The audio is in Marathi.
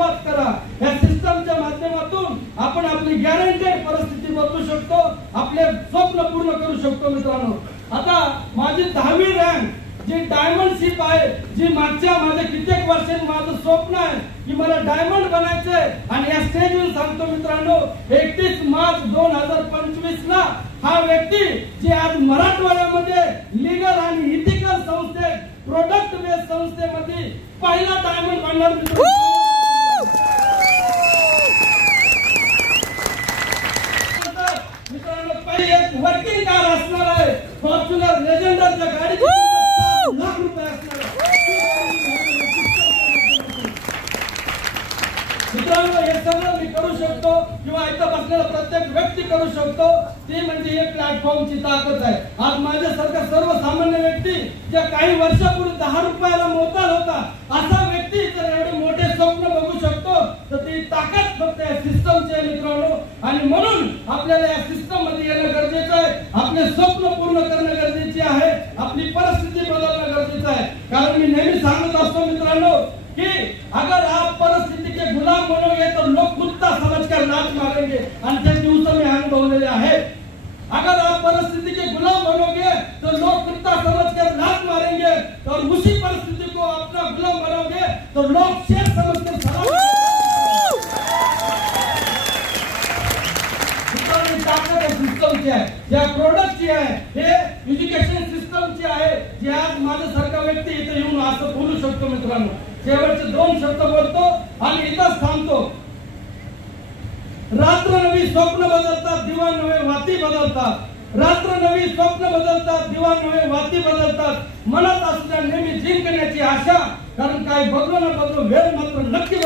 सुरुवात करा। या सिस्टमच्या माध्यमातून आपण आपली गॅरंटेड परिस्थिती बदलू शकतो, आपले स्वप्न पूर्ण करू शकतो। मित्रांनो, आता माझी 10वी रँक जी डायमंड शिप आहे, जी मागच्या माझ्या कित्येक वर्षांनी माझं स्वप्न आहे की मला डायमंड बनायचंय, आणि या स्टेजवर सांगतो मित्रांनो, 31 मार्च 2025 ला हा व्यक्ती जे आज मराठवाड्यामध्ये लीगल आणि इथिकल संस्थेत, प्रोडक्ट बेस्ड संस्थेमध्ये पहिला डायमंड बनणार। मित्रांनो, पहिली एक वर्किंग कार असणार आहे, फॉर्च्युनर लेजेंडरच्या गाडीची किंमत 7 लाख रुपये असणार आहे। मित्रांनो, हे सगळं मी करू शकतो किंवा इथं बसलेला प्रत्येक व्यक्ती करू शकतो, ती म्हणजे एक प्लॅटफॉर्मची ताकद आहे। आज माझ्यासारखा सर्वसामान्य व्यक्ती ज्या काही वर्षापूर्वी 10 रुपयाला मोताल होता, असा व्यक्ती जर एवढे मोठे स्वप्न बघू शकतो, तर ती ताकद फक्त या सिस्टमची आहे मित्रांनो। आणि म्हणून आपल्याला या सिस्टम मध्ये येणं गरजेचं आहे, आपले स्वप्न पूर्ण करणं गरजेचे आहे, आपली परिस्थिती बदलणं गरजेचं आहे। कारण मी नेहमी सांगत असतो मित्रांनो कि अगर आप परिस्थिति के गुलाम बनोगे तो लोग कुत्ता समझकर लात मारेंगे, आणि ते दिवस मी अनुभवलेले आहेत। अगर आप परिस्थिति के गुलाम बनोगे तो लोग कुत्ता समझकर लात मारेंगे, और उसी परिस्थिति को अपना गुलाम बनोगे तो लोग शेर समझकर सलाम करेंगे। सिस्टमची आहे, या प्रोडक्टची आहे, हे एज्युकेशन सिस्टमची आहे, जे आज माझ्यासारखा व्यक्ती इथे येऊन असं बोलू शकतो। मित्रांनो, शेवटचे 2 शब्द बोलतो आणि इथंच थांबतो। रात्र नवी स्वप्न बदलतात, दिवा नवे वाती बदलतात। रात्र नवी स्वप्न बदलतात, दिवा नवे वाती बदलतात। मनात असल्या नेहमी जिंकण्याची आशा, कारण काय बदलो ना बदलो, वेळ मात्र नक्की